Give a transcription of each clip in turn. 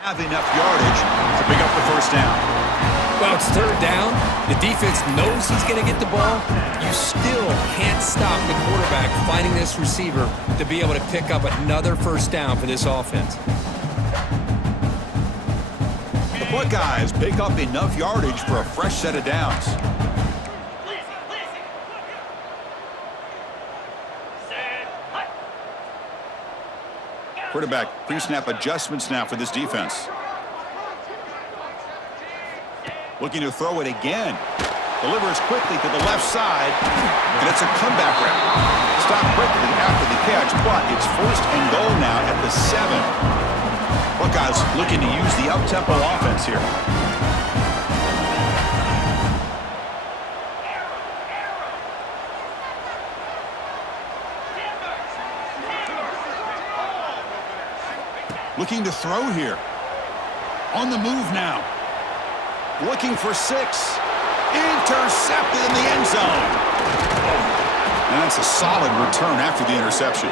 Have enough yardage to pick up the first down. Well, it's third down. The defense knows he's going to get the ball. You still can't stop the quarterback finding this receiver to be able to pick up another first down for this offense. The Buckeyes pick up enough yardage for a fresh set of downs. Quarterback pre-snap adjustments now for this defense. Looking to throw it again. Delivers quickly to the left side. And it's a comeback route. Stopped quickly after the catch, but it's first and goal now at the 7. Buckeyes looking to use the up-tempo offense here. Looking to throw here. On the move now. Looking for 6. Intercepted in the end zone. And that's a solid return after the interception.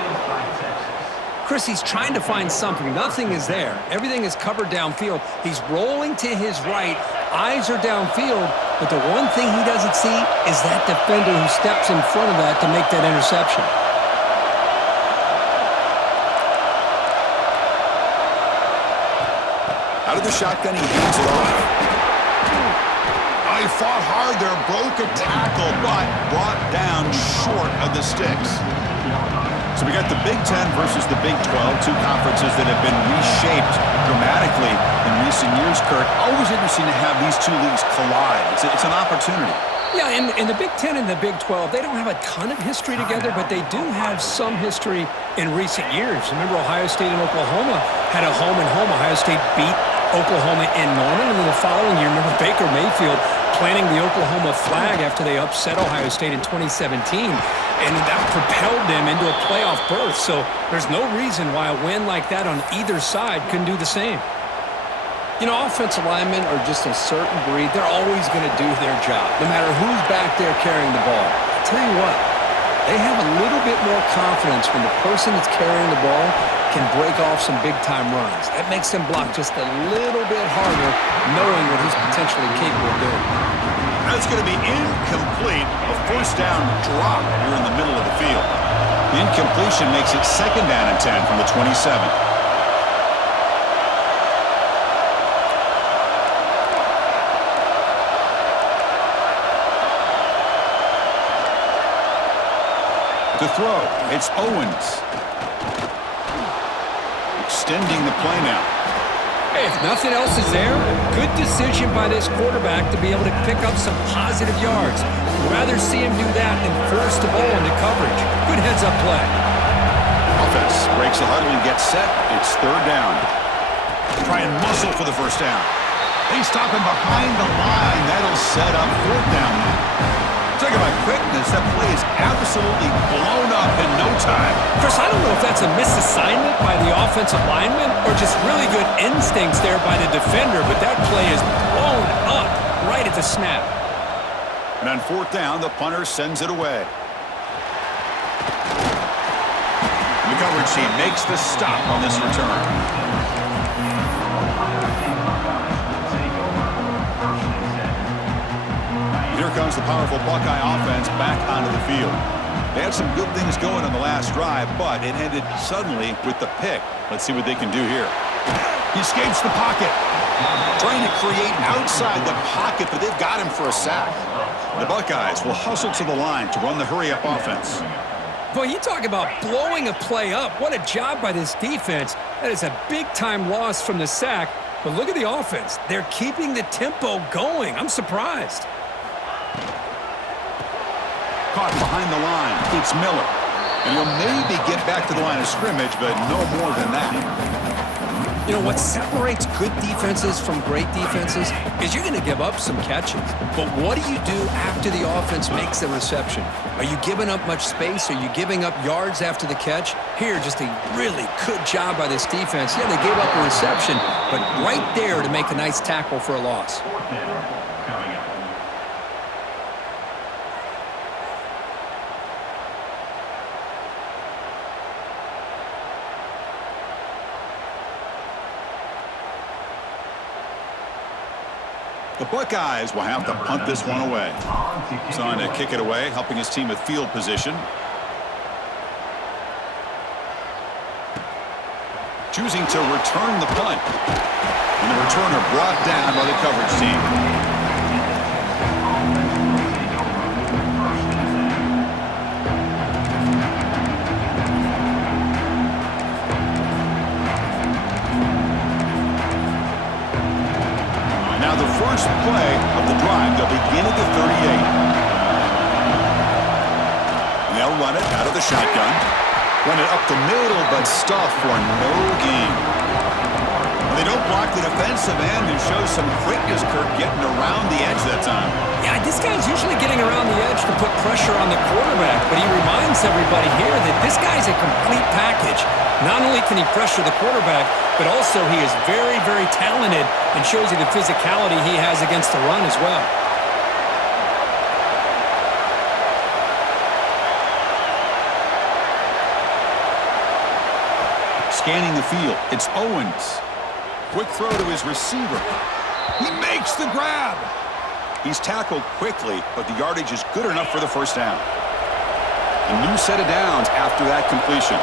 Chris, he's trying to find something. Nothing is there. Everything is covered downfield. He's rolling to his right. Eyes are downfield. But the one thing he doesn't see is that defender who steps in front of that to make that interception. Out of the shotgun, he hands it off. He fought hard there, broke a tackle, but brought down short of the sticks. So we got the Big Ten versus the Big 12, two conferences that have been reshaped dramatically in recent years, Kirk. Always interesting to have these two leagues collide. It's an opportunity. Yeah, in the Big Ten and the Big 12, they don't have a ton of history together, but they do have some history in recent years. Remember, Ohio State and Oklahoma had a home-and-home. Ohio State beat Oklahoma in Norman, and then the following year, remember Baker Mayfield planting the Oklahoma flag after they upset Ohio State in 2017, and that propelled them into a playoff berth. So there's no reason why a win like that on either side couldn't do the same. You know, offensive linemen are just a certain breed. They're always going to do their job, no matter who's back there carrying the ball. I'll tell you what, they have a little bit more confidence when the person that's carrying the ball can break off some big-time runs. That makes them block just a little bit harder, knowing what he's potentially capable of doing. That's going to be incomplete. A first down drop here in the middle of the field. The incompletion makes it second down and 10 from the 27. To throw, it's Owens. Extending the play now. Hey, if nothing else is there, good decision by this quarterback to be able to pick up some positive yards. Rather see him do that than force the ball into coverage. Good heads-up play. Offense breaks the huddle and gets set. It's third down. Try and muscle for the first down. They stop him behind the line. That'll set up fourth down now. Talk about quickness. That play is absolutely blown up in no time. Chris, I don't know if that's a misassignment by the offensive lineman or just really good instincts there by the defender, but that play is blown up right at the snap. And on fourth down, the punter sends it away. And the coverage team makes the stop on this return. Here comes the powerful Buckeye offense back onto the field. They had some good things going on the last drive, but it ended suddenly with the pick. Let's see what they can do here. He escapes the pocket. Trying to create outside the pocket, but they've got him for a sack. The Buckeyes will hustle to the line to run the hurry-up offense. Boy, you talk about blowing a play up. What a job by this defense. That is a big-time loss from the sack. But look at the offense. They're keeping the tempo going. I'm surprised. Caught behind the line. It's Miller. And he'll maybe get back to the line of scrimmage, but no more than that. You know, what separates good defenses from great defenses is you're going to give up some catches. But what do you do after the offense makes the reception? Are you giving up much space? Are you giving up yards after the catch? Here, just a really good job by this defense. Yeah, they gave up a reception, but right there to make a nice tackle for a loss. The Buckeyes will have to punt this one away. He's on to kick it away, helping his team with field position. Choosing to return the punt. And the returner brought down by the coverage team. Now the first play of the drive, they'll begin at the 38. And they'll run it out of the shotgun. Run it up the middle, but stuff for no gain. They don't block the defensive end and show some quickness, Kirk, getting around the edge that time. Yeah, this guy's usually getting around the edge to put pressure on the quarterback, but he reminds everybody here that this guy's a complete package. Not only can he pressure the quarterback, but also he is very, very talented and shows you the physicality he has against the run as well. Scanning the field, it's Owens. Quick throw to his receiver. He makes the grab. He's tackled quickly, but the yardage is good enough for the first down. A new set of downs after that completion.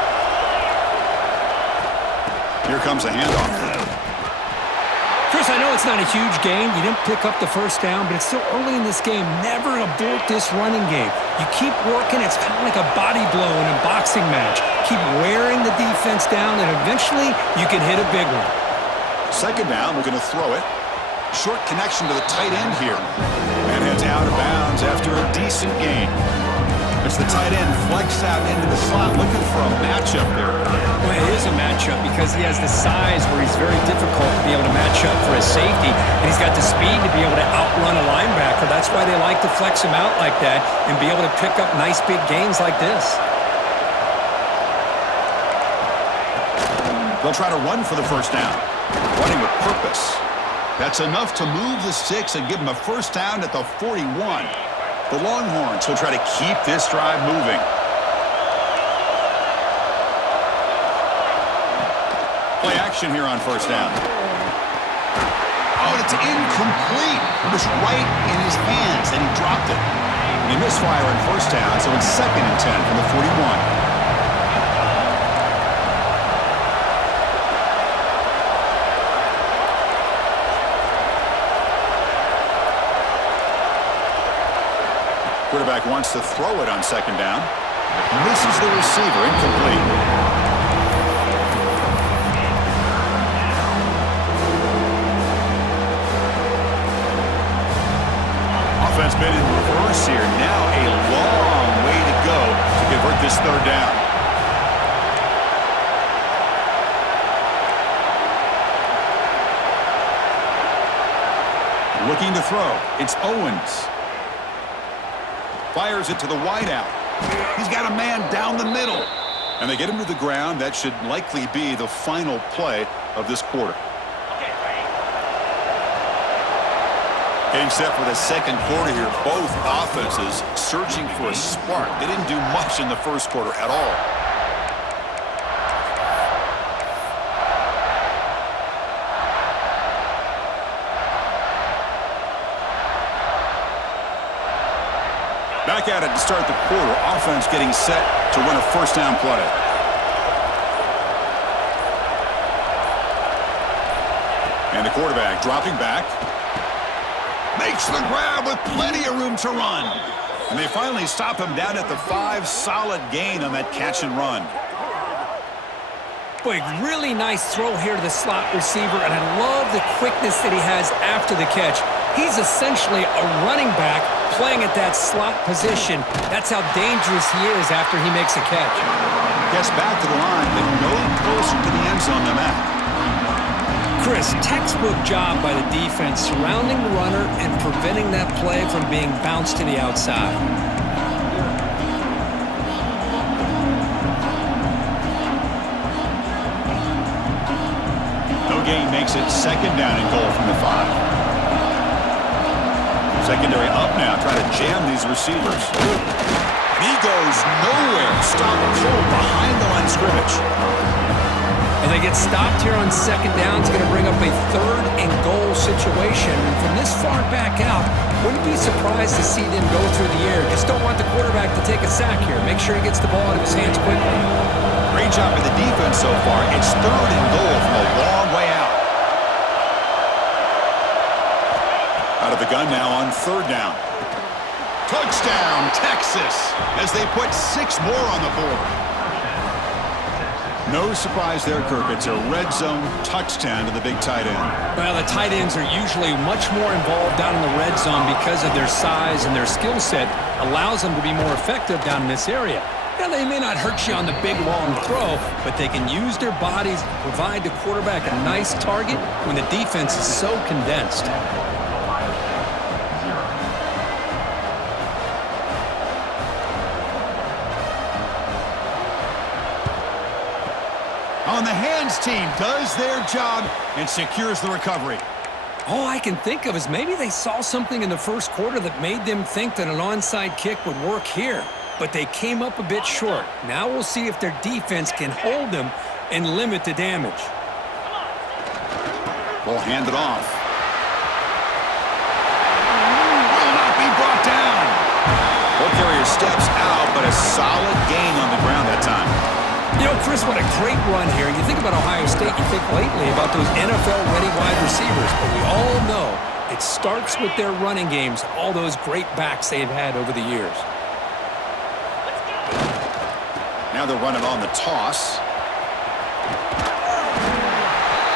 Here comes a handoff. Chris, I know it's not a huge game. You didn't pick up the first down, but it's still early in this game. Never abort this running game. You keep working. It's kind of like a body blow in a boxing match. Keep wearing the defense down, and eventually you can hit a big one. Second down, we're going to throw it. Short connection to the tight end here. And heads out of bounds after a decent gain. As the tight end flex out into the slot, looking for a matchup there. Well, it is a matchup because he has the size where he's very difficult to be able to match up for his safety, and he's got the speed to be able to outrun a linebacker. That's why they like to flex him out like that and be able to pick up nice big gains like this. They'll try to run for the first down. Running with purpose. That's enough to move the sticks and give them a first down at the 41. The Longhorns will try to keep this drive moving. Play action here on first down. Oh, and it's incomplete. It was right in his hands, and he dropped it. And he misfired on first down, so it's 2nd and 10 from the 41. Quarterback wants to throw it on second down. Misses the receiver, incomplete. Offense been in reverse here. Now a long way to go to convert this third down. Looking to throw. It's Owens. Fires it to the wideout. He's got a man down the middle. And they get him to the ground. That should likely be the final play of this quarter. Getting set for the second quarter here. Both offenses searching for a spark. They didn't do much in the first quarter at all. Back at it to start the quarter. Offense getting set to run a first down play. And the quarterback dropping back. Makes the grab with plenty of room to run. And they finally stop him down at the 5. Solid gain on that catch and run. Boy, really nice throw here to the slot receiver, and I love the quickness that he has after the catch. He's essentially a running back playing at that slot position. That's how dangerous he is after he makes a catch. Gets back to the line, but no closer to the end zone than that. Chris, textbook job by the defense surrounding the runner and preventing that play from being bounced to the outside. No gain makes it second down and goal from the 5. Secondary up now, trying to jam these receivers. And he goes nowhere. Stopped cold behind the line of scrimmage. Well, they get stopped here on second down. It's going to bring up a third and goal situation. And from this far back out, wouldn't be surprised to see them go through the air. Just don't want the quarterback to take a sack here. Make sure he gets the ball out of his hands quickly. Great job by the defense so far. It's third and goal from a long way out. Out of the gun now on third down. Touchdown, Texas, as they put 6 more on the board. No surprise there, Kirk. It's a red zone touchdown to the big tight end. Well, the tight ends are usually much more involved down in the red zone because of their size and their skill set allows them to be more effective down in this area. Now, they may not hurt you on the big, long throw, but they can use their bodies to provide the quarterback a nice target when the defense is so condensed. On the hands team does their job and secures the recovery. All I can think of is maybe they saw something in the first quarter that made them think that an onside kick would work here, but they came up a bit short. Now we'll see if their defense can hold them and limit the damage. Ball handed off. Will not be brought down. Ball carrier steps out, but a solid gain on the ground that time. You know, Chris, what a great run here. You think about Ohio State, you think lately about those NFL-ready wide receivers, but we all know it starts with their running games, all those great backs they've had over the years. Now they're running on the toss.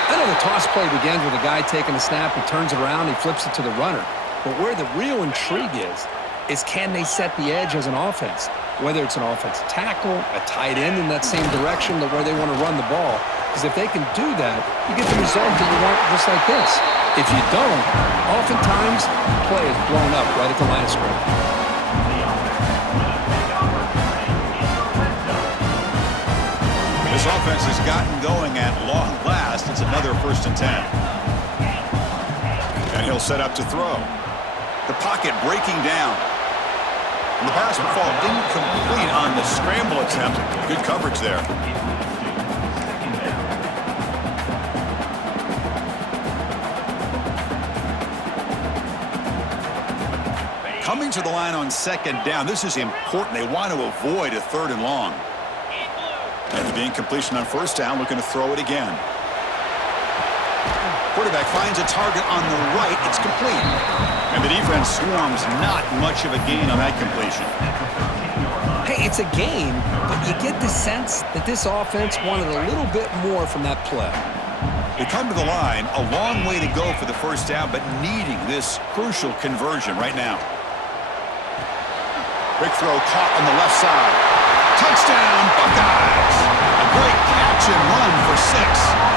I know the toss play begins with a guy taking the snap, he turns it around, he flips it to the runner. But where the real intrigue is can they set the edge as an offense? Whether it's an offensive tackle, a tight end in that same direction, where they want to run the ball. Because if they can do that, you get the result that you want just like this. If you don't, oftentimes, play is blown up right at the line of scrimmage. This offense has gotten going at long last. It's another 1st and 10. And he'll set up to throw. The pocket breaking down. And the pass will fall incomplete on the scramble attempt. Good coverage there. Coming to the line on second down. This is important. They want to avoid a 3rd and long. After the incompletion on 1st down, looking to throw it again. Quarterback finds a target on the right. It's complete. And the defense swarms. Not much of a gain on that completion. Hey, it's a gain, but you get the sense that this offense wanted a little bit more from that play. They come to the line, a long way to go for the 1st down, but needing this crucial conversion right now. Quick throw caught on the left side. Touchdown, Buckeyes! A great catch and run for 6.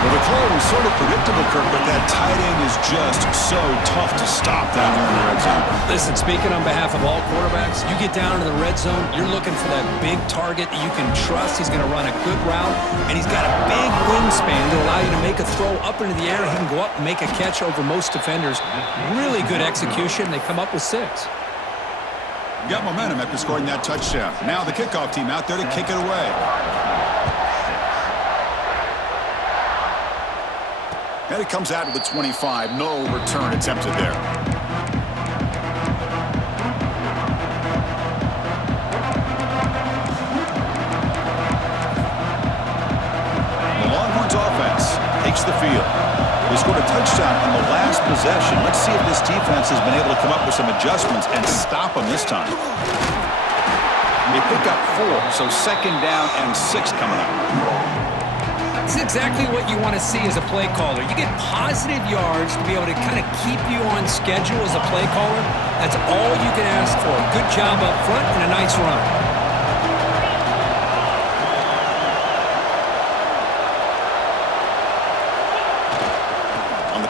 Well, the call was sort of predictable, Kirk, but that tight end is just so tough to stop down there in the red zone. Listen, speaking on behalf of all quarterbacks, you get down into the red zone, you're looking for that big target that you can trust. He's going to run a good route, and he's got a big wingspan to allow you to make a throw up into the air. He can go up and make a catch over most defenders. Really good execution. They come up with 6. Got momentum after scoring that touchdown. Now the kickoff team out there to kick it away. And it comes out to the 25. No return attempted there. The Longhorns offense takes the field. They scored a touchdown on the last possession. Let's see if this defense has been able to come up with some adjustments and stop them this time. They pick up 4, so 2nd down and 6 coming up. It's exactly what you want to see as a play caller. You get positive yards to be able to kind of keep you on schedule as a play caller. That's all you can ask for. Good job up front and a nice run.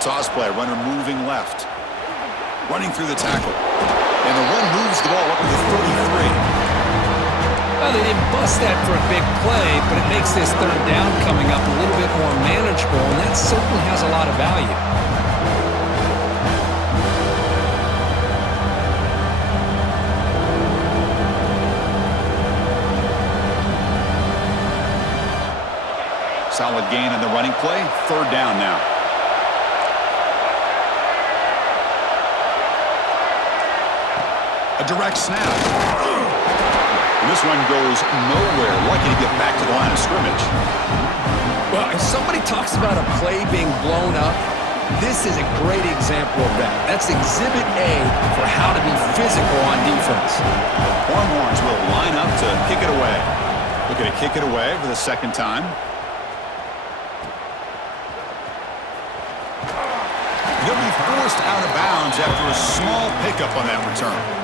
Toss play, runner moving left. Running through the tackle. And the run moves the ball up to the 33. Well, they didn't bust that for a big play, but it makes this 3rd down coming up a little bit more manageable, and that certainly has a lot of value. Solid gain on the running play. Third down now. A direct snap. And this one goes nowhere. Lucky to get back to the line of scrimmage. Well, if somebody talks about a play being blown up, this is a great example of that. That's Exhibit A for how to be physical on defense. Longhorns will line up to kick it away. Looking to kick it away for the second time. He'll be forced out of bounds after a small pickup on that return.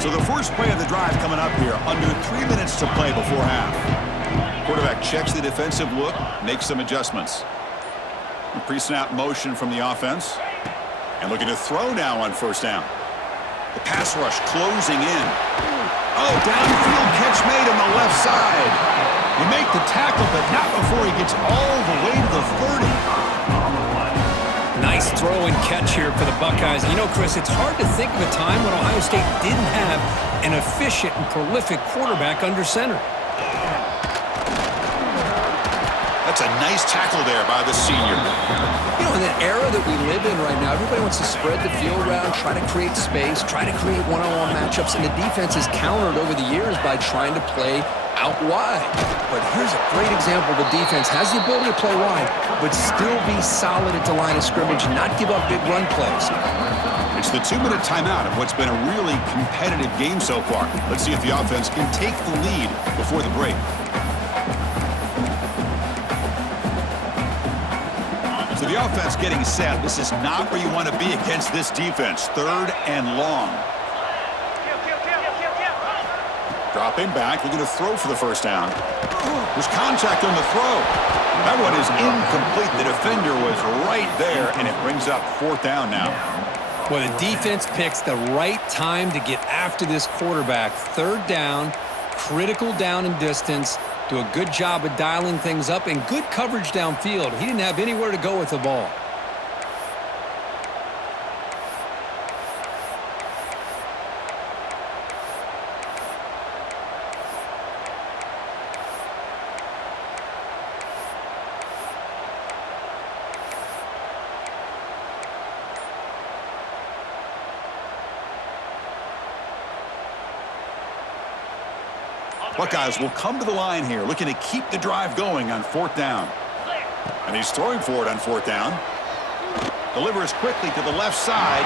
So the first play of the drive coming up here, under 3 minutes to play before half. Quarterback checks the defensive look, makes some adjustments. A pre-snap motion from the offense. And looking to throw now on first down. The pass rush closing in. Oh, downfield catch made on the left side. You make the tackle, but not before he gets all the way to the 30. Nice throw and catch here for the Buckeyes. You know, Chris, it's hard to think of a time when Ohio State didn't have an efficient and prolific quarterback under center. That's a nice tackle there by the senior. You know, in the era that we live in right now, everybody wants to spread the field around, try to create space, try to create one-on-one matchups, and the defense has countered over the years by trying to play out wide. But here's a great example. The defense has the ability to play wide, but still be solid at the line of scrimmage, not give up big run plays. It's the 2-minute timeout of what's been a really competitive game so far. Let's see if the offense can take the lead before the break. So the offense getting set. This is not where you want to be against this defense. Third and long. Dropping back, looking to throw for the first down. There's contact on the throw. That one is incomplete. The defender was right there, and it brings up fourth down now. Well, the defense picks the right time to get after this quarterback. Third down, critical down and distance. Do a good job of dialing things up and good coverage downfield. He didn't have anywhere to go with the ball. Buckeyes will come to the line here, looking to keep the drive going on fourth down. And he's throwing for it on fourth down. Delivers quickly to the left side.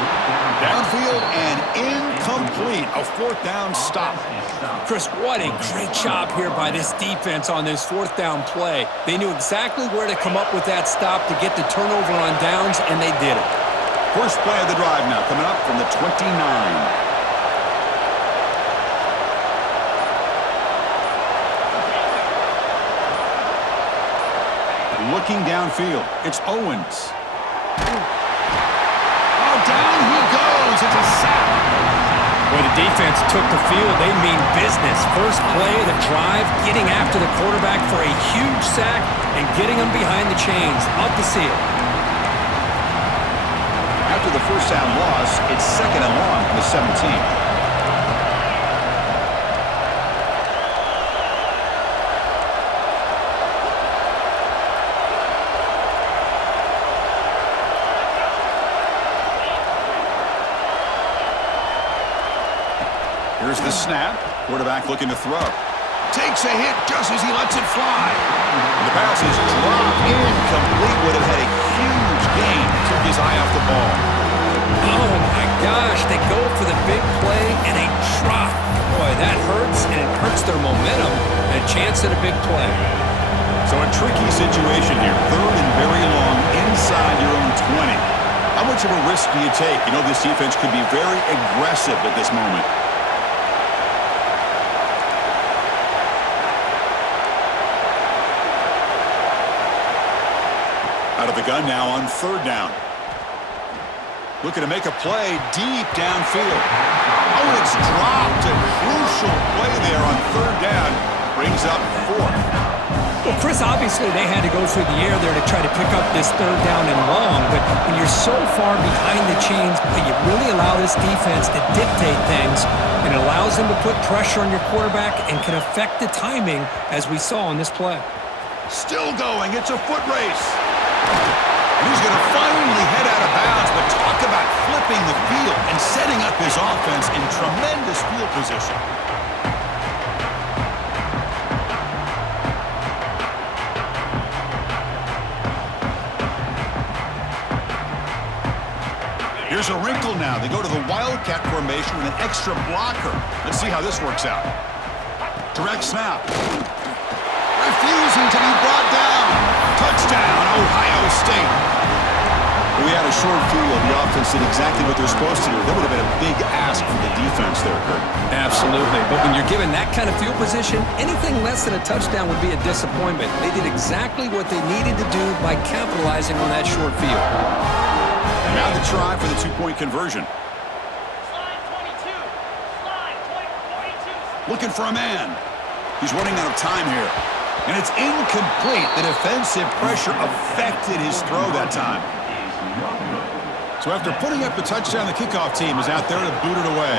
Downfield and incomplete. A fourth down stop. Chris, what a great job here by this defense on this fourth down play. They knew exactly where to come up with that stop to get the turnover on downs, and they did it. First play of the drive now, coming up from the 29. Looking downfield, it's Owens. Oh, down he goes. It's a sack. Well, the defense took the field. They mean business. First play of the drive, getting after the quarterback for a huge sack and getting him behind the chains. Up the seal. After the first down loss, it's second and long from the 17. Here's the snap. Quarterback looking to throw. Takes a hit just as he lets it fly. And the pass is dropped incomplete. Would have had a huge gain. Took his eye off the ball. Oh, my gosh. They go for the big play and a drop. Boy, that hurts, and it hurts their momentum. And a chance at a big play. So a tricky situation here. Third and very long inside your own 20. How much of a risk do you take? You know this defense could be very aggressive at this moment. Out of the gun now on third down. Looking to make a play deep downfield. Oh, and it's dropped. A crucial play there on third down. Brings up fourth. Well, Chris, obviously they had to go through the air there to try to pick up this third down and long, but when you're so far behind the chains, you really allow this defense to dictate things, and it allows them to put pressure on your quarterback and can affect the timing, as we saw on this play. Still going. It's a foot race. And he's going to finally head out of bounds, but talk about flipping the field and setting up his offense in tremendous field position. Here's a wrinkle now. They go to the Wildcat formation with an extra blocker. Let's see how this works out. Direct snap. Refusing to be brought down. Touchdown, Ohio State. We had a short field. The offense did exactly what they're supposed to do. That would have been a big ask for the defense there, Kurt. Absolutely. But when you're given that kind of field position, anything less than a touchdown would be a disappointment. They did exactly what they needed to do by capitalizing on that short field. Now the try for the two-point conversion. Slide 22. Slide 22. Looking for a man. He's running out of time here. And it's incomplete. The defensive pressure affected his throw that time. So after putting up the touchdown, the kickoff team is out there to boot it away.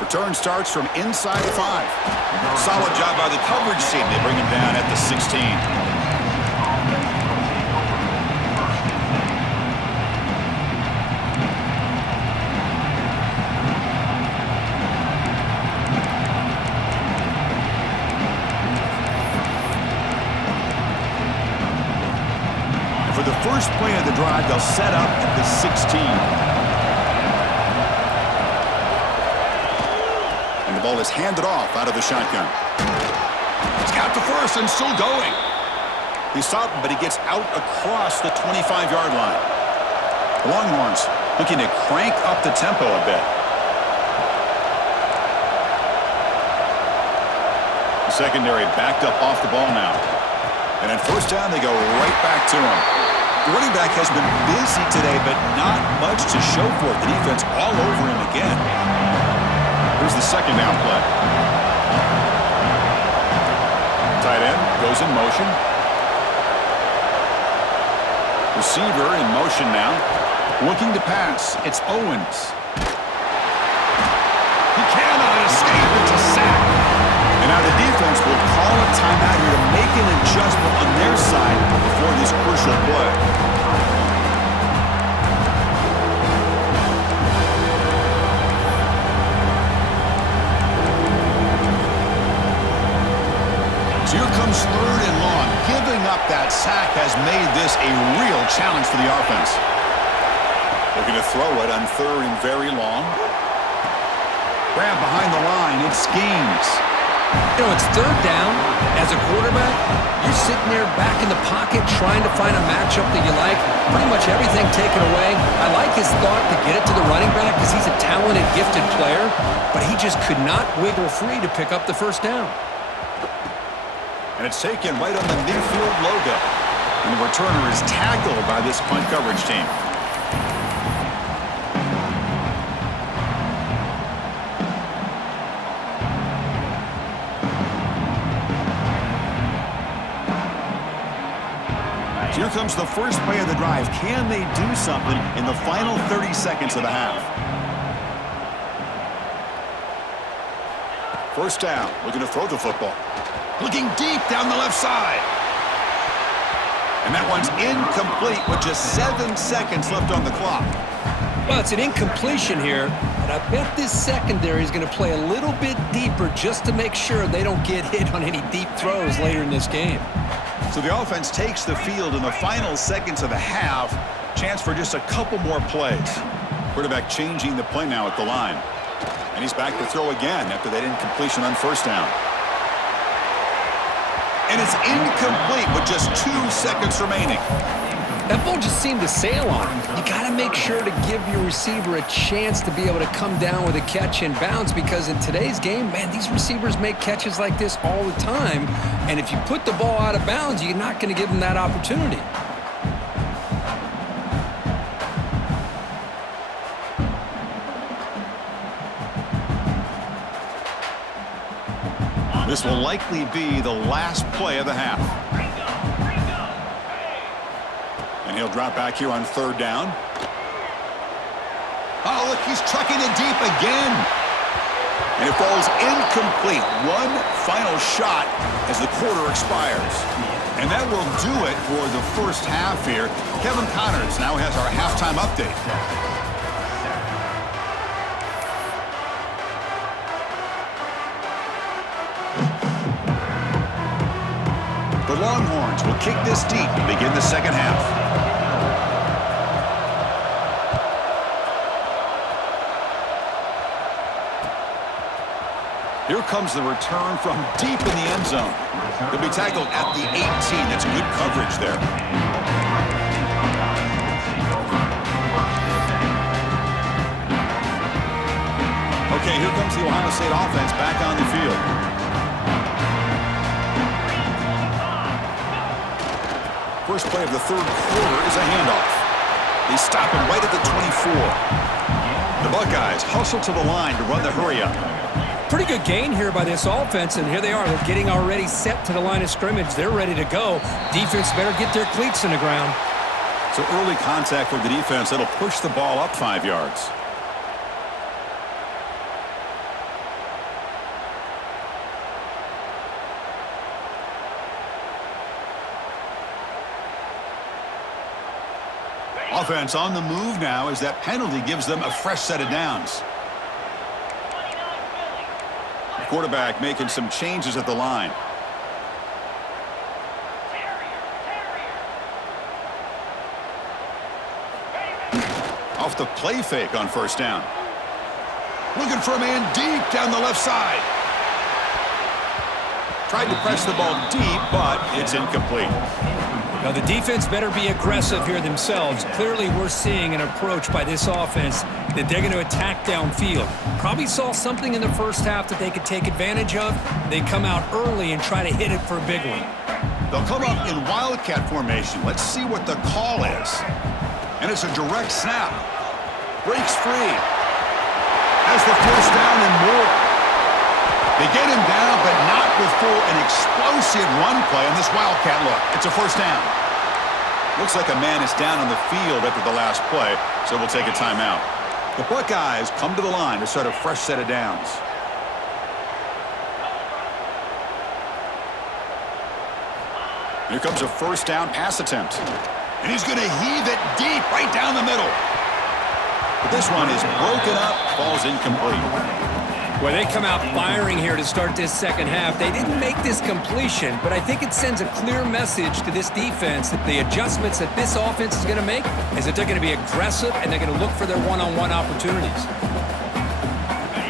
Return starts from inside 5. Solid job by the coverage team. They bring him down at the 16. And for the first play of the drive, they'll set up at the 16. Ball is handed off out of the shotgun. He's got the first and still going. He's stopped, but he gets out across the 25-yard line. The Longhorns looking to crank up the tempo a bit. The secondary backed up off the ball now. And at first down, they go right back to him. The running back has been busy today, but not much to show for it. The defense all over him again. Here's the second down play. Tight end goes in motion. Receiver in motion now. Looking to pass. It's Owens. He cannot escape. It's a sack. And now the defense will call a timeout here to make an adjustment on their side before this crucial play. Here comes third and long. Giving up that sack has made this a real challenge for the offense. Looking to throw it on third and very long. Grab behind the line. It schemes. You know, it's third down. As a quarterback, you're sitting there back in the pocket trying to find a matchup that you like. Pretty much everything taken away. I like his thought to get it to the running back because he's a talented, gifted player, but he just could not wiggle free to pick up the first down. And it's taken right on the midfield logo. And the returner is tackled by this punt coverage team. So here comes the first play of the drive. Can they do something in the final 30 seconds of the half? First down, looking to throw the football. Looking deep down the left side. And that one's incomplete with just 7 seconds left on the clock. Well, it's an incompletion here, and I bet this secondary is going to play a little bit deeper just to make sure they don't get hit on any deep throws later in this game. So the offense takes the field in the final seconds of the half. Chance for just a couple more plays. Quarterback changing the play now at the line. And he's back to throw again after that incompletion on first down. And it's incomplete with just 2 seconds remaining. That ball just seemed to sail on him. You got to make sure to give your receiver a chance to be able to come down with a catch and bounce, because in today's game, man, these receivers make catches like this all the time. And if you put the ball out of bounds, you're not going to give them that opportunity. This will likely be the last play of the half. And he'll drop back here on third down. Oh, look, he's trucking it deep again. And it falls incomplete. One final shot as the quarter expires. And that will do it for the first half here. Kevin Connors now has our halftime update. The Longhorns will kick this deep to begin the second half. Here comes the return from deep in the end zone. He'll be tackled at the 18. That's good coverage there. Okay, here comes the Ohio State offense back on the field. First play of the third quarter is a handoff. They stop him right at the 24. The Buckeyes hustle to the line to run the hurry-up. Pretty good gain here by this offense, and here they are. They're getting already set to the line of scrimmage. They're ready to go. Defense better get their cleats in the ground. So early contact with the defense. That'll push the ball up 5 yards. Offense on the move now as that penalty gives them a fresh set of downs. The quarterback making some changes at the line. Off the play fake on first down. Looking for a man deep down the left side. Tried to press the ball deep, but it's incomplete. Now, the defense better be aggressive here themselves. Clearly, we're seeing an approach by this offense that they're going to attack downfield. Probably saw something in the first half that they could take advantage of. They come out early and try to hit it for a big one. They'll come up in wildcat formation. Let's see what the call is. And it's a direct snap. Breaks free. Has the first down and more. They get him down, but not before an explosive run play on this wildcat look. It's a first down. Looks like a man is down on the field after the last play, so we'll take a timeout. The Buckeyes come to the line to start a fresh set of downs. Here comes a first down pass attempt. And he's going to heave it deep right down the middle. But this one is broken up, falls incomplete. Well, they come out firing here to start this second half. They didn't make this completion, but I think it sends a clear message to this defense that the adjustments that this offense is going to make is that they're going to be aggressive and they're going to look for their one-on-one opportunities.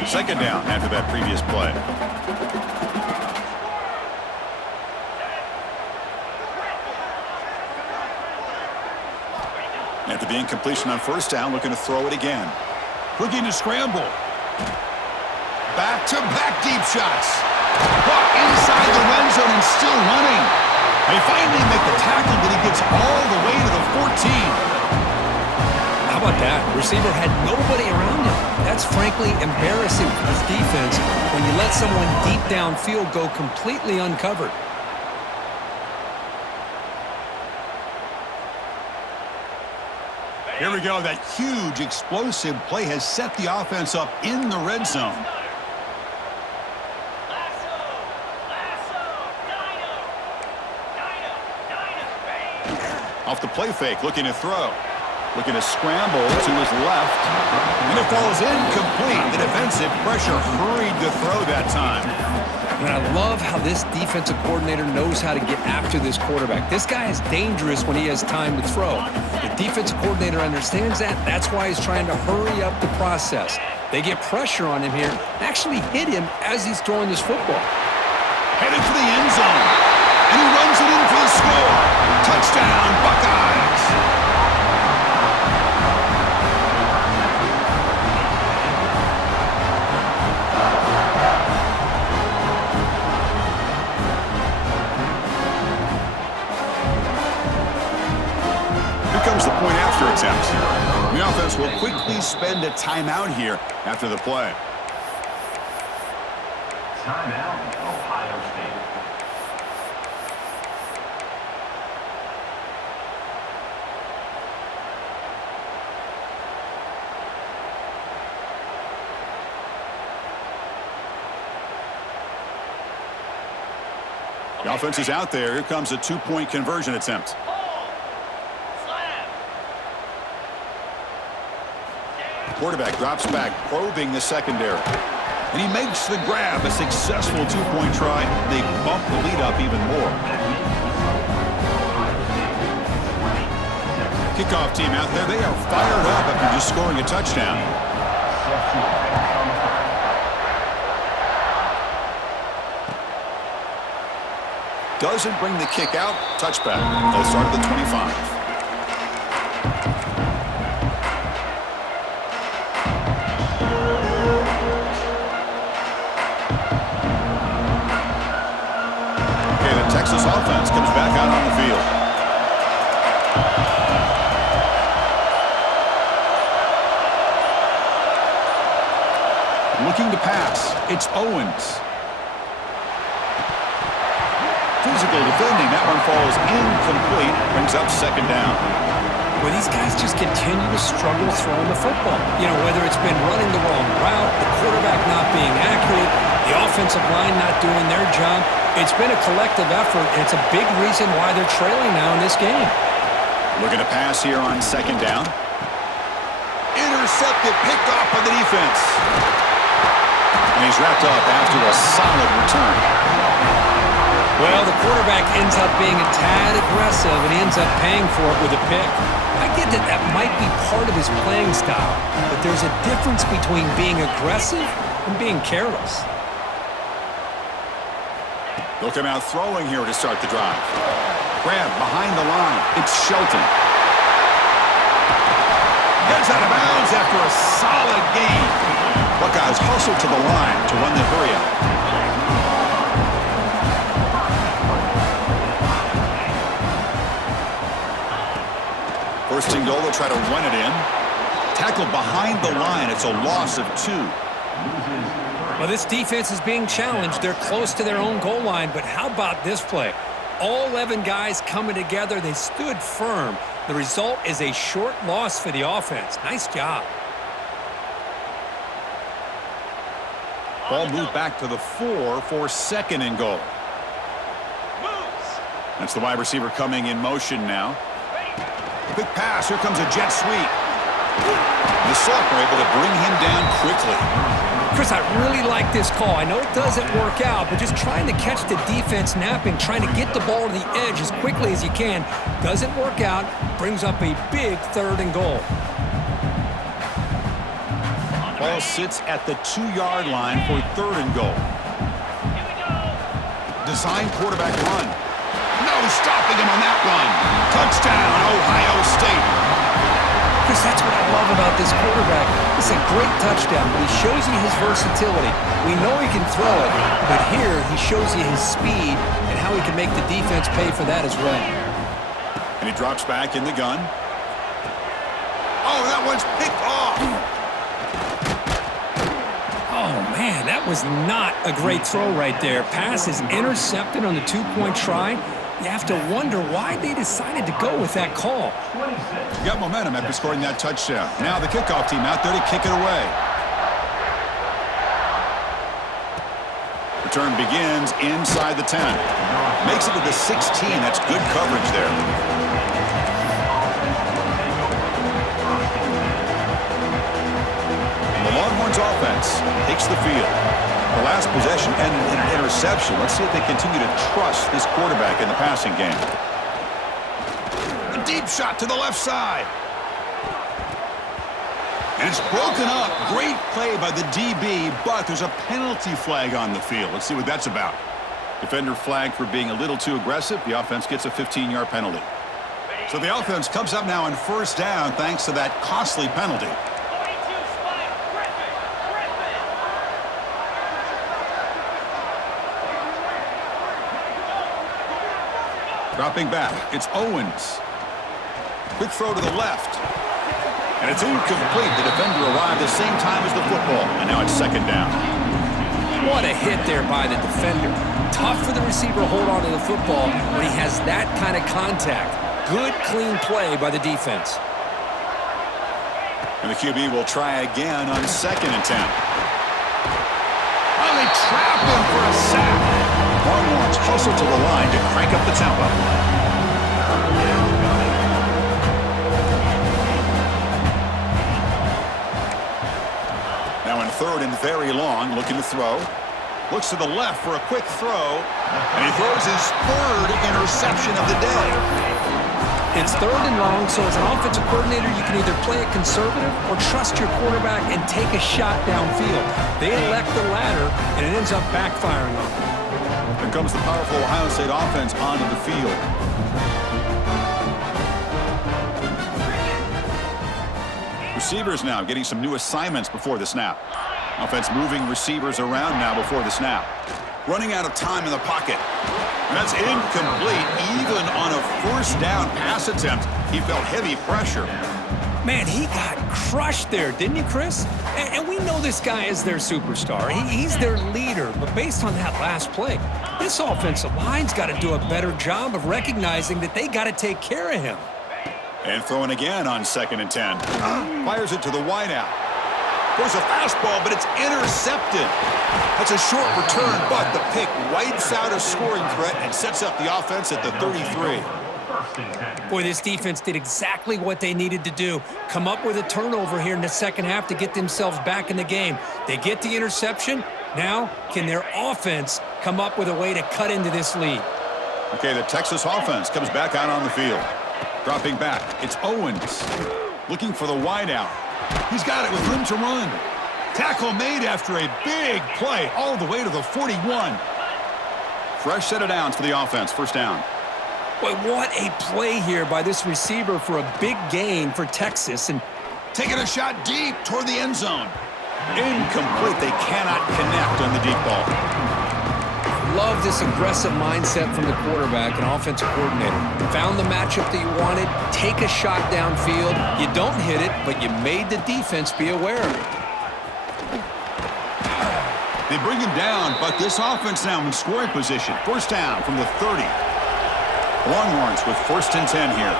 Second down after that previous play. After the incompletion on first down, looking to throw it again. Looking to scramble. Back-to-back deep shots. Caught inside the red zone and still running. They finally make the tackle, but he gets all the way to the 14. How about that? Receiver had nobody around him. That's frankly embarrassing for this defense when you let someone deep downfield go completely uncovered. Here we go. That huge, explosive play has set the offense up in the red zone. Off the play fake, looking to throw. Looking to scramble to his left. And it falls incomplete. The defensive pressure hurried the throw that time. And I love how this defensive coordinator knows how to get after this quarterback. This guy is dangerous when he has time to throw. The defensive coordinator understands that. That's why he's trying to hurry up the process. They get pressure on him here, actually hit him as he's throwing this football. Headed for the end zone. And he runs it in for the score. Touchdown, Buckeyes. offense will quickly spend a timeout here after the play. Timeout, Ohio State. The offense is out there. Here comes a two-point conversion attempt. Quarterback drops back, probing the secondary. And he makes the grab. A successful two-point try. They bump the lead up even more. Kickoff team out there. They are fired up after just scoring a touchdown. Doesn't bring the kick out. Touchback. They'll start at the 25. Texas offense comes back out on the field. Looking to pass. It's Owens. Physical defending. That one falls incomplete. Brings up second down. Well, these guys just continue to struggle throwing the football. You know, whether it's been running the wrong route, the quarterback not being accurate, the offensive line not doing their job. It's been a collective effort, and it's a big reason why they're trailing now in this game. Looking to pass here on second down. Intercepted, picked off by the defense. And he's wrapped up after a solid return. Well, the quarterback ends up being a tad aggressive, and he ends up paying for it with a pick. I get that that might be part of his playing style, but there's a difference between being aggressive and being careless. They'll come out throwing here to start the drive. Grab behind the line. It's Shelton. Gets out of bounds after a solid gain. Buckeyes hustle to the line to run the hurry-up. First and goal, they'll try to run it in. Tackled behind the line. It's a loss of 2. Well, this defense is being challenged. They're close to their own goal line, but how about this play? All 11 guys coming together. They stood firm. The result is a short loss for the offense. Nice job. Ball moved back to the 4 for second and goal. That's the wide receiver coming in motion now. Quick pass. Here comes a jet sweep. The Sox are able to bring him down quickly. Chris, I really like this call. I know it doesn't work out, but just trying to catch the defense napping, trying to get the ball to the edge as quickly as you can. Doesn't work out. Brings up a big third and goal. Ball sits at the 2-yard line for third and goal. Design quarterback run. No stopping him on that run. Touchdown, Ohio State. Chris, that's what I love about this quarterback. It's a great touchdown, but he shows you his versatility. We know he can throw it, but here he shows you his speed and how he can make the defense pay for that as well. And he drops back in the gun. Oh, that one's picked off. Oh, man, that was not a great throw right there. Pass is intercepted on the 2-point try. You have to wonder why they decided to go with that call. Got momentum after scoring that touchdown. Now the kickoff team out there to kick it away. Return begins inside the 10. Makes it to the 16. That's good coverage there. The Longhorns offense takes the field. The last possession ended in an interception. Let's see if they continue to trust this quarterback in the passing game. A deep shot to the left side. And it's broken up. Great play by the DB, but there's a penalty flag on the field. Let's see what that's about. Defender flagged for being a little too aggressive. The offense gets a 15-yard penalty. So the offense comes up now on first down thanks to that costly penalty. Dropping back, it's Owens. Quick throw to the left. And it's incomplete. The defender arrived the same time as the football, and now it's second down. What a hit there by the defender. Tough for the receiver to hold on to the football when he has that kind of contact. Good, clean play by the defense. And the QB will try again on second and 10. Oh, they trap him for a sack. Longhorns hustle to the line to crank up the tempo. Now in third and very long, looking to throw. Looks to the left for a quick throw. And he throws his third interception of the day. It's third and long, so as an offensive coordinator, you can either play it conservative or trust your quarterback and take a shot downfield. They elect the latter, and it ends up backfiring on them. Here comes the powerful Ohio State offense onto the field. Receivers now getting some new assignments before the snap. Offense moving receivers around now before the snap. Running out of time in the pocket. And that's incomplete. Even on a first down pass attempt, he felt heavy pressure. Man, he got crushed there, didn't he, Chris? And we know this guy is their superstar. He's their leader. But based on that last play, this offensive line's got to do a better job of recognizing that they got to take care of him. And throwing again on second and 10. Fires it to the wideout. There's a fastball, but it's intercepted. That's a short return, but the pick wipes out a scoring threat and sets up the offense at the 33. Boy, this defense did exactly what they needed to do. Come up with a turnover here in the second half to get themselves back in the game. They get the interception. Now, can their offense come up with a way to cut into this lead? Okay, the Texas offense comes back out on the field. Dropping back, it's Owens. Looking for the wideout. He's got it with room to run. Tackle made after a big play all the way to the 41. Fresh set of downs for the offense. First down. Boy, what a play here by this receiver for a big gain for Texas. And taking a shot deep toward the end zone. Incomplete. They cannot connect on the deep ball. Love this aggressive mindset from the quarterback and offensive coordinator. Found the matchup that you wanted, take a shot downfield. You don't hit it, but you made the defense be aware of it. They bring him down, but this offense now in scoring position. First down from the 30. Longhorns with first and 10 here.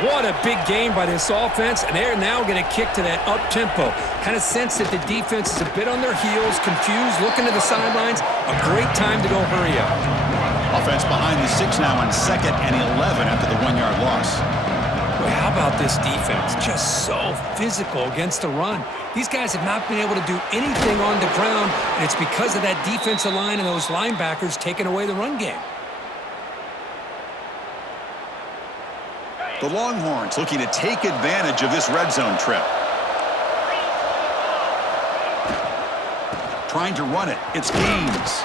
What a big game by this offense, and they're now going to kick to that up-tempo. Kind of sense that the defense is a bit on their heels, confused, looking to the sidelines. A great time to go hurry up. Offense behind the 6 now on second and 11 after the 1-yard loss. Boy, how about this defense? Just so physical against the run. These guys have not been able to do anything on the ground, and it's because of that defensive line and those linebackers taking away the run game. The Longhorns looking to take advantage of this red zone trip. Trying to run it. It's Gaines.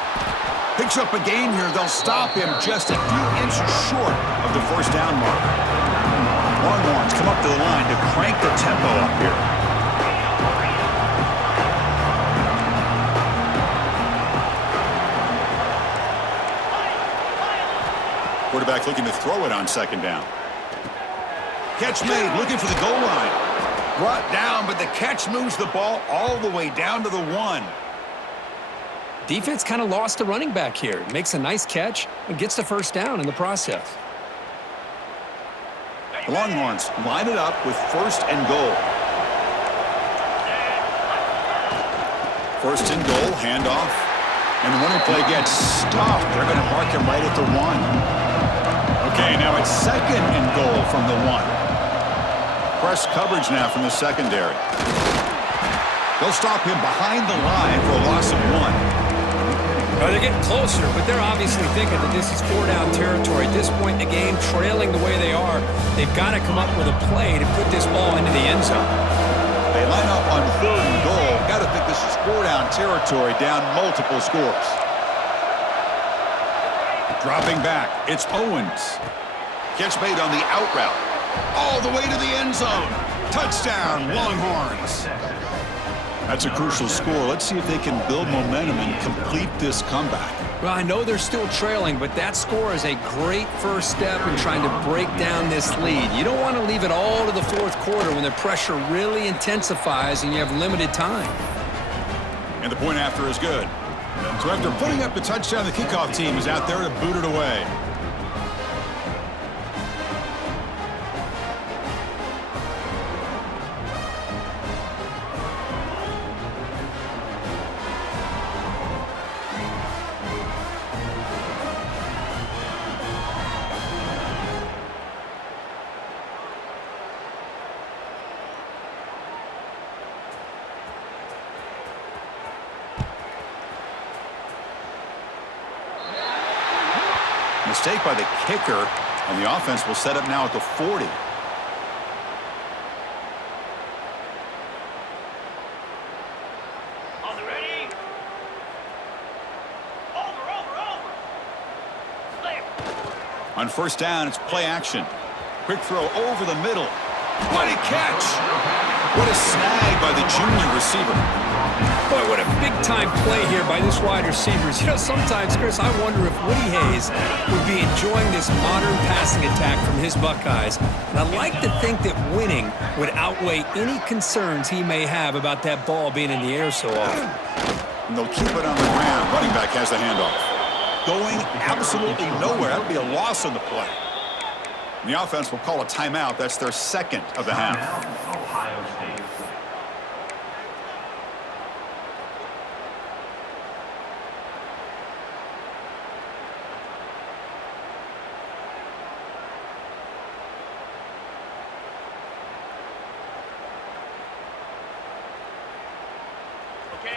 Picks up a gain here. They'll stop him just a few inches short of the first down mark. Longhorns come up to the line to crank the tempo up here. Quarterback looking to throw it on second down. Catch made, looking for the goal line. Brought down, but the catch moves the ball all the way down to the 1. Defense kind of lost the running back here. Makes a nice catch and gets the first down in the process. The Longhorns line it up with first and goal. First and goal, handoff. And the running play gets stopped. They're going to mark him right at the 1. Okay, now it's second and goal from the 1. Press coverage now from the secondary. They'll stop him behind the line for a loss of 1. Well, they're getting closer, but they're obviously thinking that this is 4-down territory. At this point in the game, trailing the way they are, they've got to come up with a play to put this ball into the end zone. They line up on third and goal. Got to think this is 4-down territory, down multiple scores. Dropping back, it's Owens. Catch made on the out route. All the way to the end zone. Touchdown, Longhorns. That's a crucial score. Let's see if they can build momentum and complete this comeback. Well, I know they're still trailing, but that score is a great first step in trying to break down this lead. You don't want to leave it all to the fourth quarter when the pressure really intensifies and you have limited time. And the point after is good. So after putting up the touchdown, the kickoff team is out there to boot it away. Mistake by the kicker, and the offense will set up now at the 40. On the ready. Over. Clear. On first down, it's play action. Quick throw over the middle. What a catch! What a snag by the junior receiver. Boy, what a big-time play here by this wide receivers. You know, sometimes, Chris, I wonder if Woody Hayes would be enjoying this modern passing attack from his Buckeyes. And I like to think that winning would outweigh any concerns he may have about that ball being in the air so often. And they'll keep it on the ground. Running back has the handoff. Going absolutely nowhere. That would be a loss on the play. And the offense will call a timeout. That's their second of the half. Ohio State.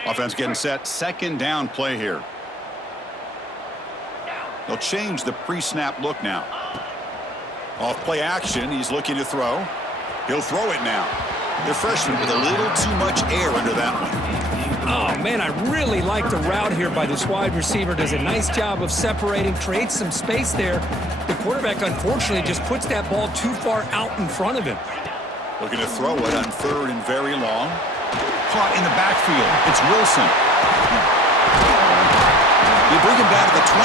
Offense getting set. Second down play here. They'll change the pre-snap look now. Off play action. He's looking to throw. He'll throw it now. The freshman with a little too much air under that one. Oh, man, I really like the route here by this wide receiver. Does a nice job of separating, creates some space there. The quarterback, unfortunately, just puts that ball too far out in front of him. Looking to throw it on third and very long. Caught in the backfield. It's Wilson. You bring him down to the 27.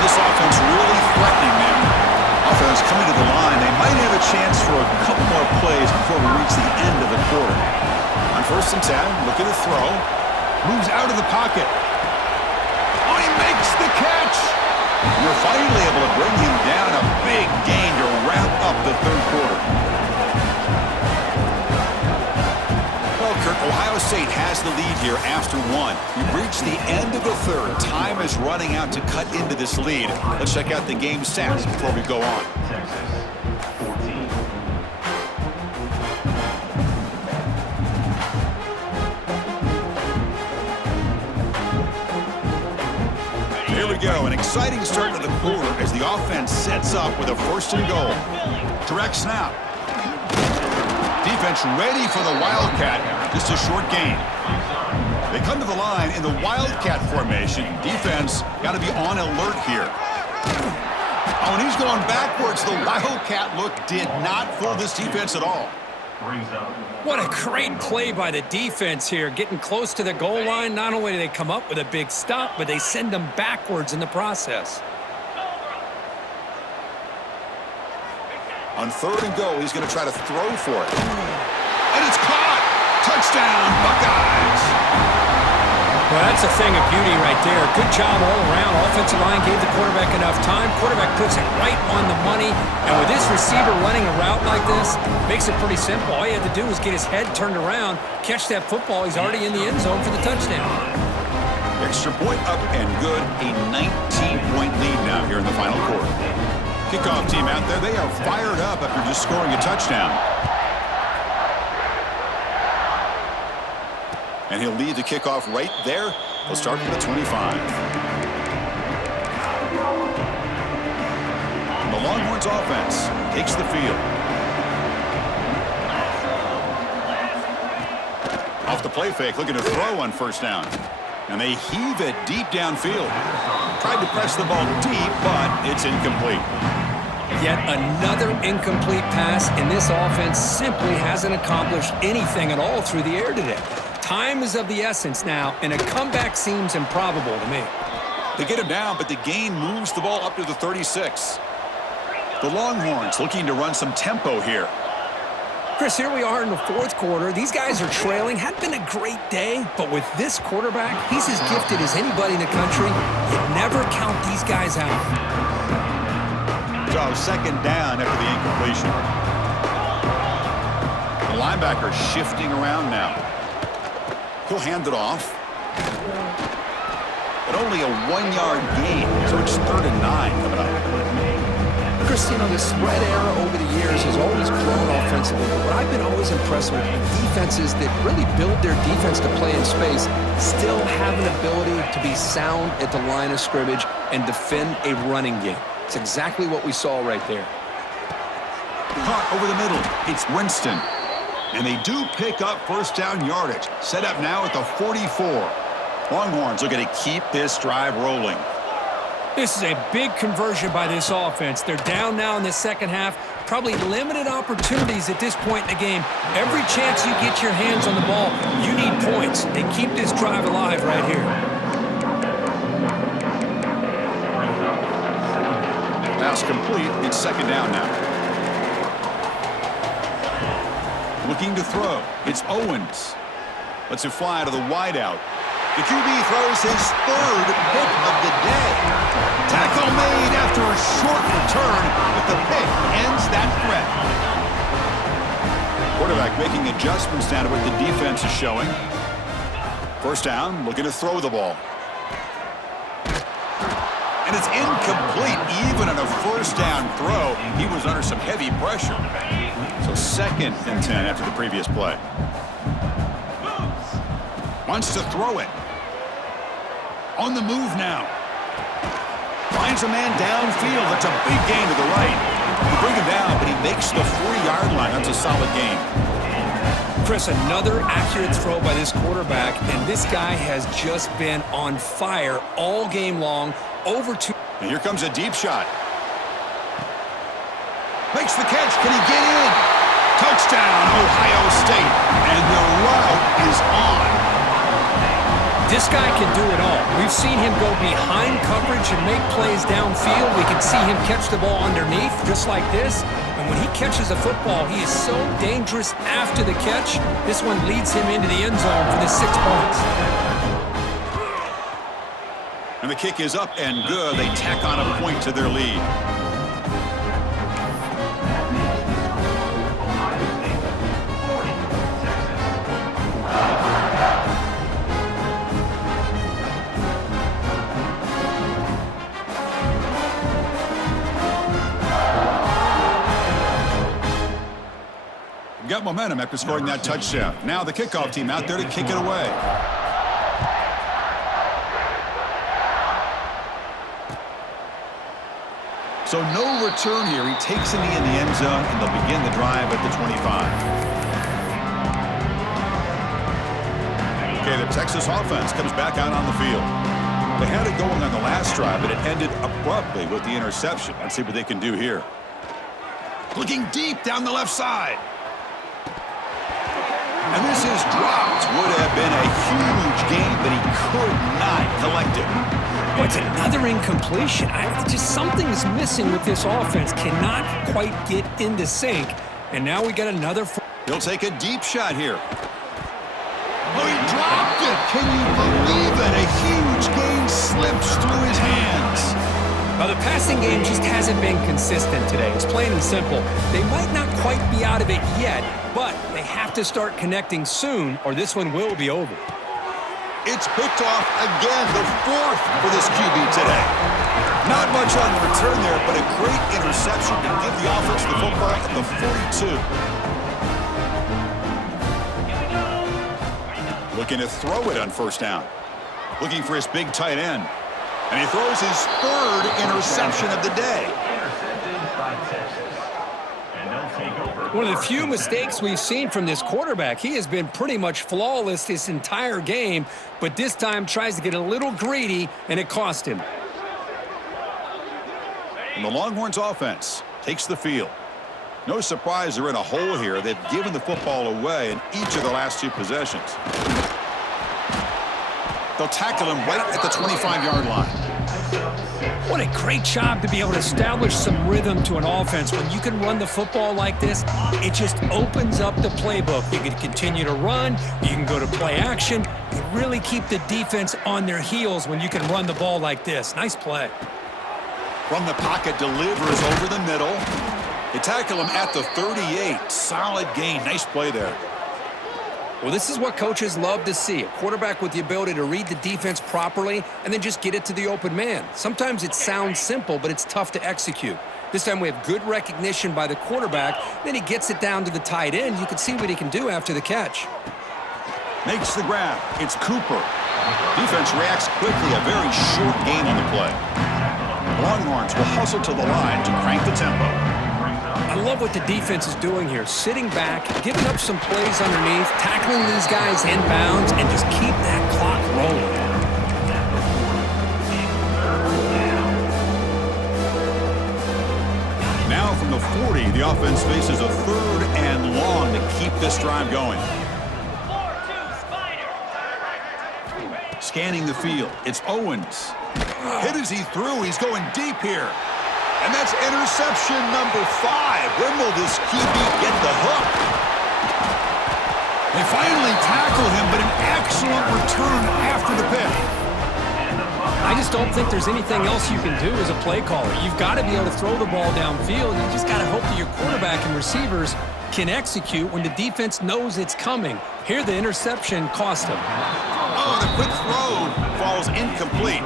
This offense really threatening now. Offense coming to the line. They might have a chance for a couple more plays before we reach the end of the quarter. On first and 10, looking to throw. Moves out of the pocket. Oh, he makes the catch. You're finally able to bring him down. A big gain to wrap up the third quarter. Ohio State has the lead here after one. We've reached the end of the third. Time is running out to cut into this lead. Let's check out the game stats before we go on. Texas, 14. Here we go. An exciting start to the quarter as the offense sets up with a first and goal. Direct snap. Defense ready for the Wildcat. Just a short gain. They come to the line in the Wildcat formation. Defense got to be on alert here. Oh, and he's going backwards. The Wildcat look did not fool this defense at all. What a great play by the defense here. Getting close to the goal line, not only do they come up with a big stop, but they send them backwards in the process. On third and goal, he's going to try to throw for it. And it's caught! Touchdown, Buckeyes! Well, that's a thing of beauty right there. Good job all around. Offensive line gave the quarterback enough time. Quarterback puts it right on the money. And with this receiver running a route like this, makes it pretty simple. All you had to do was get his head turned around, catch that football. He's already in the end zone for the touchdown. Extra point up and good. A 19-point lead now here in the final quarter. Kickoff team out there, they are fired up after just scoring a touchdown. And he'll lead the kickoff right there. He'll start from the 25. And the Longhorns offense takes the field. Off the play fake, looking to throw on first down. And they heave it deep downfield. Tried to press the ball deep, but it's incomplete. Yet another incomplete pass, and this offense simply hasn't accomplished anything at all through the air today. Time is of the essence now, and a comeback seems improbable to me. They get him down, but the gain moves the ball up to the 36. The Longhorns looking to run some tempo here. Chris, here we are in the fourth quarter. These guys are trailing. Had been a great day, but with this quarterback, he's as gifted as anybody in the country. You never count these guys out. So second down after the incompletion. The linebacker shifting around now. He'll hand it off. But only a 1-yard gain, so it's 3rd and 9 coming up. Chris, you know, the spread era over the years has always grown offensively. But what I've been always impressed with, defenses that really build their defense to play in space still have an ability to be sound at the line of scrimmage and defend a running game. It's exactly what we saw right there. Caught over the middle. It's Winston. And they do pick up first down yardage. Set up now at the 44. Longhorns looking to keep this drive rolling. This is a big conversion by this offense. They're down now in the second half. Probably limited opportunities at this point in the game. Every chance you get your hands on the ball, you need points. They keep this drive alive right here. Pass complete. It's second down now. Looking to throw. It's Owens. Lets it fly to the wideout. The QB throws his 3rd pick of the day. Tackle made after a short return, but the pick ends that threat. Quarterback making adjustments down to what the defense is showing. First down, looking to throw the ball. And it's incomplete. Even on a first down throw, he was under some heavy pressure. So 2nd and 10 after the previous play. Wants to throw it. On the move now. Finds a man downfield. That's a big gain to the right. They bring him down, but he makes the 40-yard line. That's a solid gain. Chris, another accurate throw by this quarterback, and this guy has just been on fire all game long. Over 2. And here comes a deep shot. Makes the catch. Can he get in? Touchdown, Ohio State. And the route is on. This guy can do it all. We've seen him go behind coverage and make plays downfield. We can see him catch the ball underneath just like this. And when he catches a football, he is so dangerous after the catch. This one leads him into the end zone for the 6 points. And the kick is up and good. They tack on a point to their lead. Got momentum after scoring that touchdown. Now the kickoff team out there to kick it away. So no return here. He takes it in the end zone, and they'll begin the drive at the 25. Okay, the Texas offense comes back out on the field. They had it going on the last drive, but it ended abruptly with the interception. Let's see what they can do here. Looking deep down the left side. And this is dropped. Would have been a huge gain, but he could not collect it. What's another incompletion? Just something's missing with this offense. Cannot quite get into sync. And now we got another. He'll take a deep shot here. Oh, he dropped it. Can you believe it? A huge gain slips through his hands. Well, the passing game just hasn't been consistent today. It's plain and simple. They might not quite be out of it yet, but they have to start connecting soon, or this one will be over. It's picked off again, the 4th for this QB today. Not much on the return there, but a great interception to give the offense the football at the 42. Looking to throw it on first down. Looking for his big tight end. And he throws his 3rd interception of the day. One of the few mistakes we've seen from this quarterback. He has been pretty much flawless this entire game, but this time tries to get a little greedy, and it cost him. And the Longhorns offense takes the field. No surprise they're in a hole here. They've given the football away in each of the last 2 possessions. They'll tackle him right at the 25-yard line. What a great job to be able to establish some rhythm to an offense. When you can run the football like this, it just opens up the playbook. You can continue to run. You can go to play action. You really keep the defense on their heels when you can run the ball like this. Nice play. From the pocket, delivers over the middle. They tackle him at the 38. Solid gain. Nice play there. Well, this is what coaches love to see. A quarterback with the ability to read the defense properly and then just get it to the open man. Sometimes it sounds simple, but it's tough to execute. This time we have good recognition by the quarterback. Then he gets it down to the tight end. You can see what he can do after the catch. Makes the grab. It's Cooper. Defense reacts quickly. A very short gain on the play. Longhorns will hustle to the line to crank the tempo. I love what the defense is doing here. Sitting back, giving up some plays underneath, tackling these guys inbounds, and just keep that clock rolling. Now from the 40, the offense faces a 3rd and long to keep this drive going. 4-2 Spider. Scanning the field, it's Owens. Hit as he threw. He's going deep here. And that's interception number 5. When will this QB get the hook? They finally tackle him, but an excellent return after the pick. I just don't think there's anything else you can do as a play caller. You've got to be able to throw the ball downfield. You just got to hope that your quarterback and receivers can execute when the defense knows it's coming. Here, the interception cost him. Oh, the quick throw falls incomplete.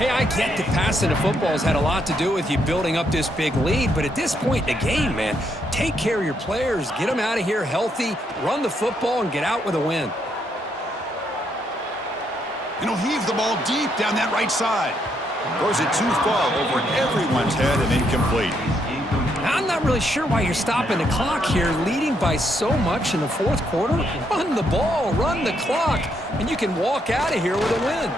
Hey, I get that passing the football has had a lot to do with you building up this big lead, but at this point in the game, man, take care of your players, get them out of here healthy, run the football, and get out with a win. And he'll heave the ball deep down that right side. Throws it too far over everyone's head and incomplete. Now, I'm not really sure why you're stopping the clock here, leading by so much in the 4th quarter. Run the ball, run the clock, and you can walk out of here with a win.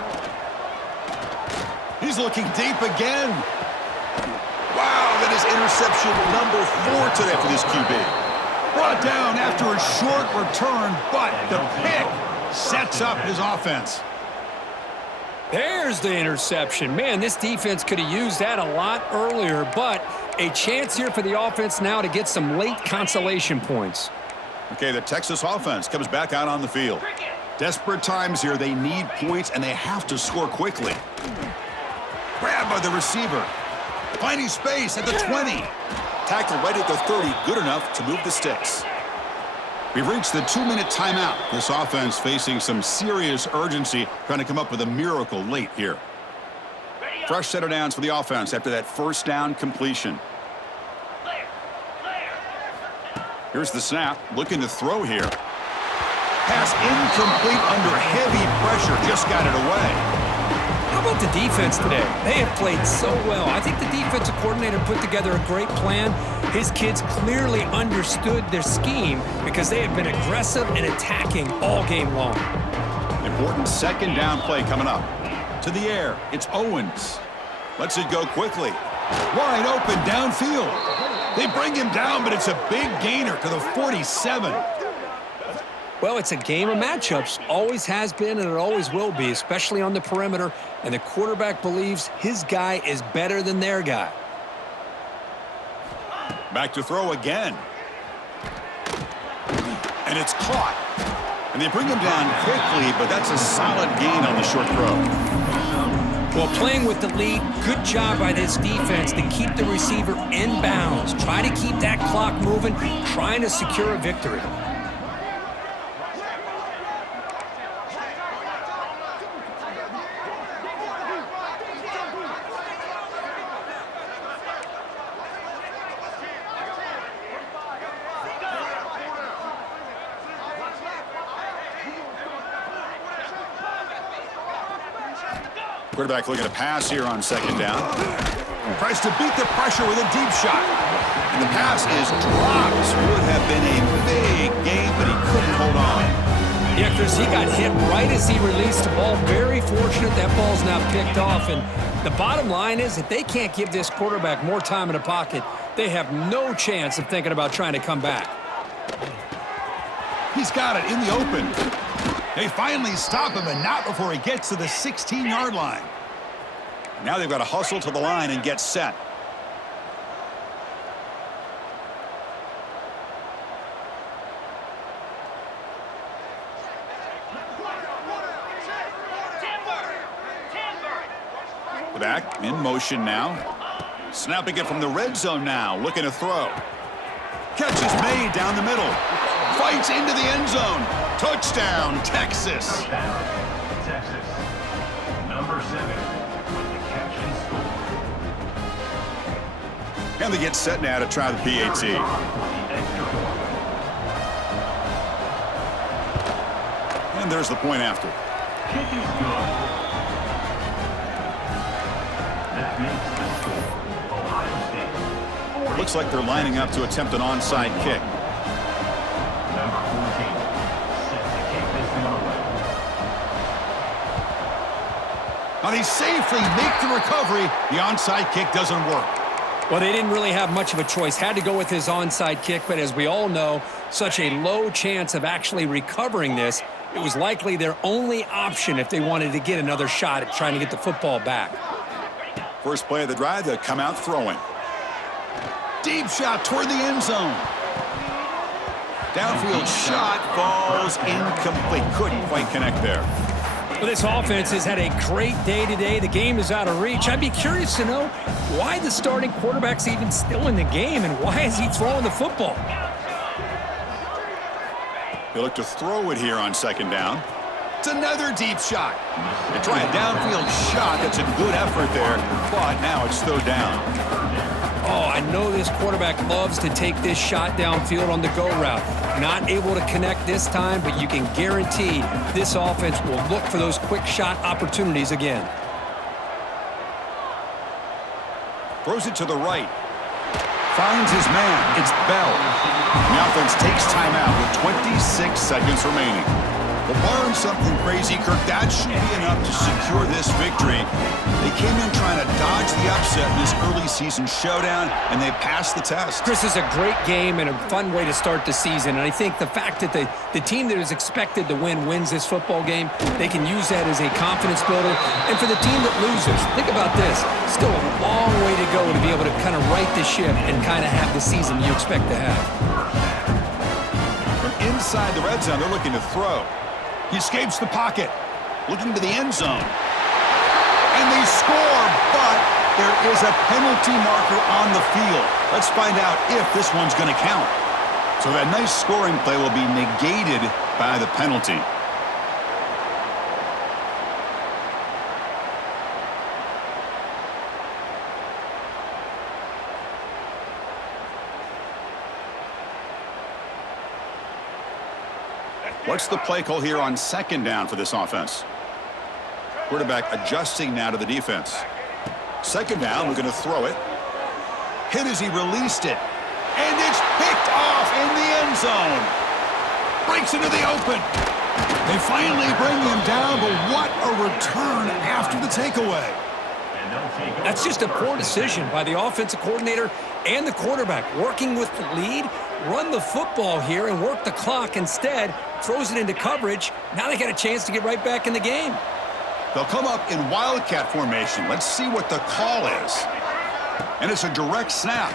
He's looking deep again. Wow, that is interception number 4 today for this QB. Brought down after a short return, but the pick sets up his offense. There's the interception. Man, this defense could have used that a lot earlier, but a chance here for the offense now to get some late consolation points. Okay, the Texas offense comes back out on the field. Desperate times here. They need points, and they have to score quickly. Grab by the receiver. Finding space at the 20. Tackle right at the 30. Good enough to move the sticks. We've reached the 2-minute timeout. This offense facing some serious urgency, trying to come up with a miracle late here. Fresh set of downs for the offense after that first down completion. Here's the snap. Looking to throw here. Pass incomplete under heavy pressure. Just got it away. How about the defense today? They have played so well. I think the defensive coordinator put together a great plan. His kids clearly understood their scheme because they have been aggressive and attacking all game long. Important 2nd down play coming up. To the air, it's Owens. Lets it go quickly. Wide open downfield. They bring him down, but it's a big gainer to the 47. Well, it's a game of matchups. Always has been and it always will be, especially on the perimeter. And the quarterback believes his guy is better than their guy. Back to throw again. And it's caught. And they bring him down quickly, but that's a solid gain on the short throw. Well, playing with the lead, good job by this defense to keep the receiver in bounds. Try to keep that clock moving, trying to secure a victory. Quarterback looking to pass here on 2nd down. Tries to beat the pressure with a deep shot. And the pass is dropped. Would have been a big game, but he couldn't hold on. Yeah, Chris, he got hit right as he released the ball. Very fortunate that ball's now picked off. And the bottom line is if they can't give this quarterback more time in the pocket, they have no chance of thinking about trying to come back. He's got it in the open. They finally stop him, and not before he gets to the 16-yard line. Now they've got to hustle to the line and get set. Back in motion now. Snapping it from the red zone now. Looking to throw. Catch is made down the middle. Fights into the end zone. Touchdown, Texas. Touchdown, Texas. Number 7 with the catch and score. And they get set now to try the PAT. The extra point. And there's the point after. Kick is good. That makes the score Ohio State 40. Looks like they're lining up to attempt an onside kick. Number 14 set to kick this one away. Now they safely make the recovery. The onside kick doesn't work. Well, they didn't really have much of a choice. Had to go with his onside kick, but as we all know, such a low chance of actually recovering this. It was likely their only option if they wanted to get another shot at trying to get the football back. First play of the drive, they come out throwing. Deep shot toward the end zone. Downfield shot falls incomplete. Couldn't quite connect there. Well, this offense has had a great day today. The game is out of reach. I'd be curious to know why the starting quarterback's even still in the game and why is he throwing the football? They look to throw it here on second down. It's another deep shot. They try a downfield shot. That's a good effort there, but now it's third down. Oh, I know this quarterback loves to take this shot downfield on the go route. Not able to connect this time, but you can guarantee this offense will look for those quick shot opportunities again. Throws it to the right. Finds his man. It's Bell. The offense takes timeout with 26 seconds remaining. Well, barring something crazy, Kirk, that should be enough to secure this victory. They came in trying to dodge the upset in this early season showdown, and they passed the test. Chris, is a great game and a fun way to start the season. And I think the fact that the team that is expected to win wins this football game, they can use that as a confidence builder. And for the team that loses, think about this. Still a long way to go to be able to kind of right the ship and kind of have the season you expect to have. From inside the red zone, they're looking to throw. He escapes the pocket, looking to the end zone. And they score, but there is a penalty marker on the field. Let's find out if this one's going to count. So that nice scoring play will be negated by the penalty. What's the play call here on second down for this offense? Quarterback adjusting now to the defense. Second down, we're going to throw it. Hit as he released it. And it's picked off in the end zone. Breaks into the open. They finally bring him down, but what a return after the takeaway. That's just a poor decision by the offensive coordinator and the quarterback. Working with the lead, run the football here and work the clock instead. Throws it into coverage. Now they got a chance to get right back in the game. They'll come up in wildcat formation. Let's see what the call is. And it's a direct snap.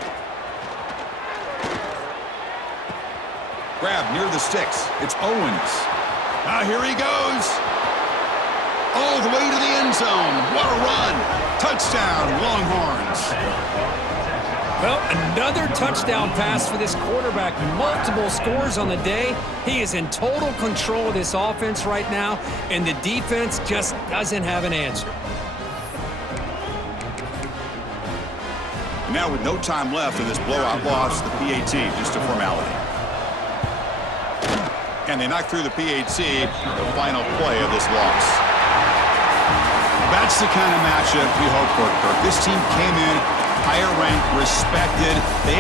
Grab near the sticks. It's Owens. Now here he goes. All the way to the end zone. What a run. Touchdown, Longhorns. Well, another touchdown pass for this quarterback. Multiple scores on the day. He is in total control of this offense right now, and the defense just doesn't have an answer. And now with no time left in this blowout loss, the PAT, just a formality. And they knock through the PAT, the final play of this loss. That's the kind of matchup we hope for, Kirk. This team came in higher ranked, respected. They